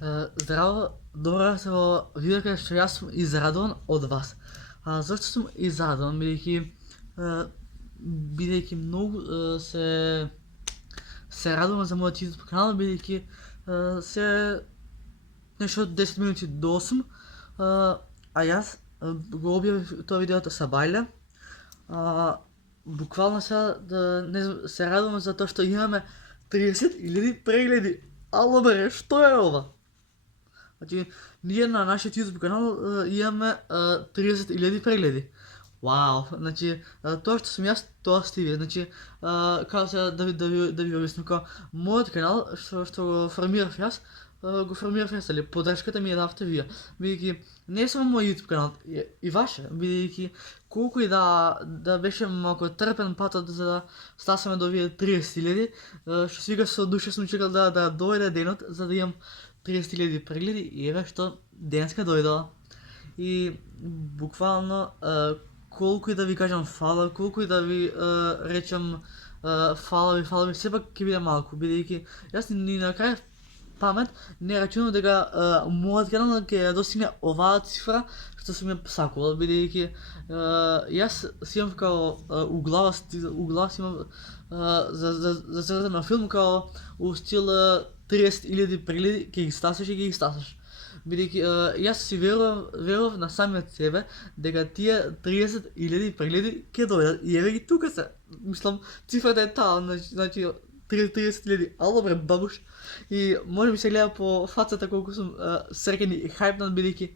Здраво, добро утро. Вие кажете, што јас сум израдован од вас. Зашто сум израдован? Бидејќи многу се радувам за мојот YouTube канал, бидејќи се нешто од 10 минути до 8, а јас го објавив тоа видеото са Бајле. Буквално сега не знам, се радувам за тоа што имаме 30.000 прегледи. Ало бре, што е ова? Значи, ние на нашиот YouTube канал имаме 30.000 прегледи. Вау, значи, тоа што сум јас, тоа сте вие. Значи, како сега да ви објаснам, како мојот канал, што го формирав јас, али поддршката ми ја давте вие. Бидејќи не само мој YouTube канал, и ваше, бидејќи колку и да беше малку трпен патот за да стасаме до овие 30.000, што свига со душа сум чекал да дојде денот за да имам 30.000 прегледи и еве што денеска дојдоа. И буквално колку и да ви кажам фала, колку и да ви речам фала ви, сепак ќе биде малку, бидејќи јас ни на крај памет не рачунам дека мојот канал ќе ја достигне оваа цифра што сум ја сакувал, бидејќи јас си имам као у глава си имам зацртано филм као у стил 30.000 прегледи ќе ги стасаш. Бидејќи јас си верував на самиот себе дека тие 30.000 прегледи ќе дојдат и еве ги тука се. Мислам, цифрата е таа, значи 30.000, ало бре бабуш. И може би се гледа по фацата колку сум среќен и хајпнат бидејќи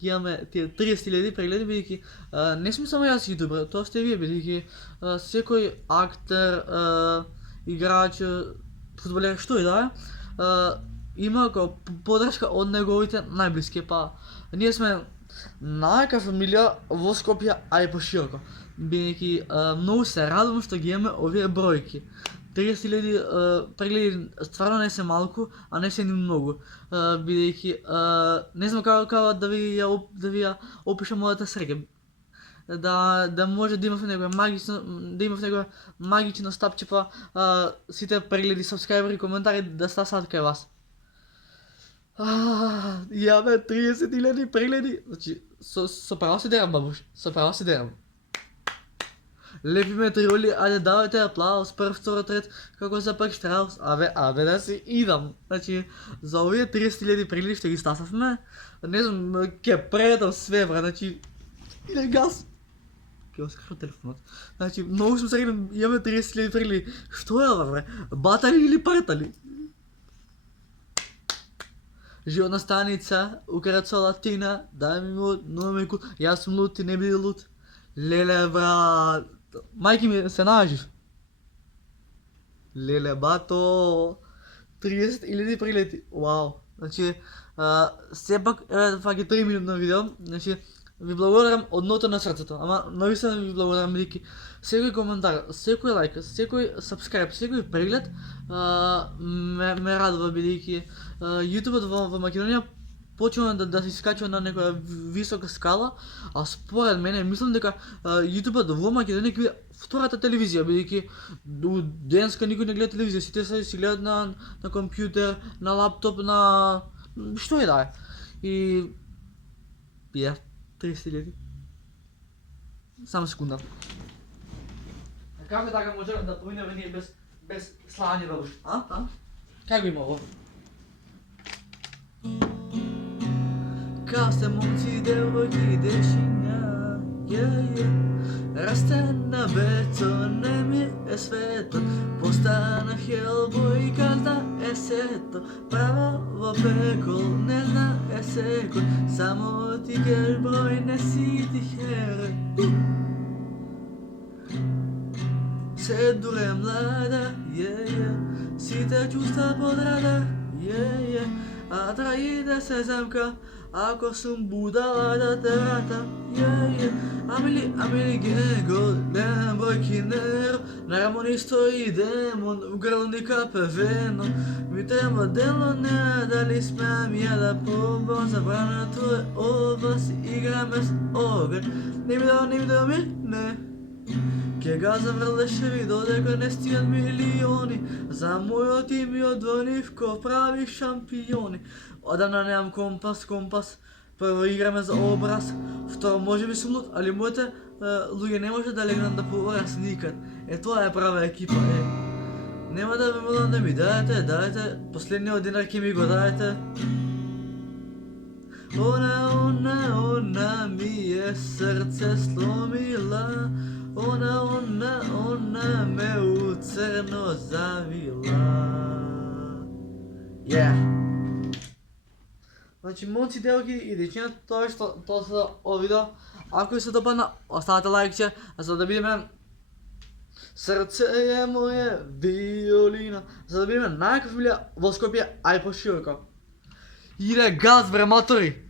ги имаме тие 30.000 прегледи, бидејќи не сум само јас јутубер, тоа сте вие, бидејќи секој актер, играч, фудбалер, што и да е, има како поддршка од неговите најблиски, па ние сме најака фамилија во Скопје, а и пошироко, бидејќи многу се радувам што ги имаме овие бројки. 30.000 прегледи стварно не се малку, а не се ни многу, бидејќи не знам како да ви ја опишам мојата среќа. Да може да имав некоја магично стапче, па сите прегледи, сабскрајбери, коментари да стасаат кај вас. Јаме 30.000 прегледи, значи со право се дерам, бабуш, со право се дерам. Лепи метеоли, ајде давајте аплауз, прв, второ, трет, како за пак Штраус, абе да си идам. Значи, за овие 30.000 прегледи што ги стасавме, не знам, ќе предам све, бра, значи, иде газ. Ќе го скршам телефонот. Значи, многу сум среќен, имаме 30.000 прегледи. Што е ова, бре? Батали или партали? Животна станица, Украцо Латина, дај ми номерку, јас сум лут, ти не биде лут. Леле, брат, мајки ми се нажив. Леле, бато, 30.000 прегледи, вау. Значи, сепак, това е 3 минутно видео, значи, ви благодарам од дното на срцето, ама навистина ви благодарам бидејќи секој коментар, секој лајк, секој сабскрајб, секој преглед ме радува, бидејќи јутубот во Македонија почнува да се искачува на некоја висока скала, а според мене мислам дека јутубот во Македонија ќе биде втората телевизија, бидејќи денеска никој не гледа телевизија, сите си гледат на компјутер, на лаптоп, на што и да е. И 30.000. Само секунда. Како така може да поминеме ние без славање, бабуш? Како има ово? Као сте момци, девојки, дечиња, растен на бетон, немир е светот, постана хелбој, казна е сето, право во пекол, не зна е секој, само ти геш број, не си ти херој. Се дуре млада, сите чувства под радар, а траи да се замка, ако сум будала да те вратам, Амели гего, гледам бројки неро, нарамони стои демон, у грлника певено, ми треба дело, не дали смеам ја да пробам, забрането е област, играме с огар, не ми дава мир, не. Che gaza vrleševi dodeka ne stijan milioni. Za moj tim i odvonih ko pravi šampioni. Odavno nemam kompas. Prvo igra me za obraz. Второ, може би съм луд, али моите луѓе не може да легнат да поорас никад. Тоа е права екипа, Нема да ме молам да ми дадете, последниот динар ќе ми го дадете. Она ми е срце сломила. Она ме у црно завила. Значи, момци, девојки и дечиња, тоа се ова видео. Ако ви се допадна, оставете лайкче, за да бидеме срце е моје виолина, за да бидеме најаков во Скопје, ај пошироко. Иде газ, бре, мотори!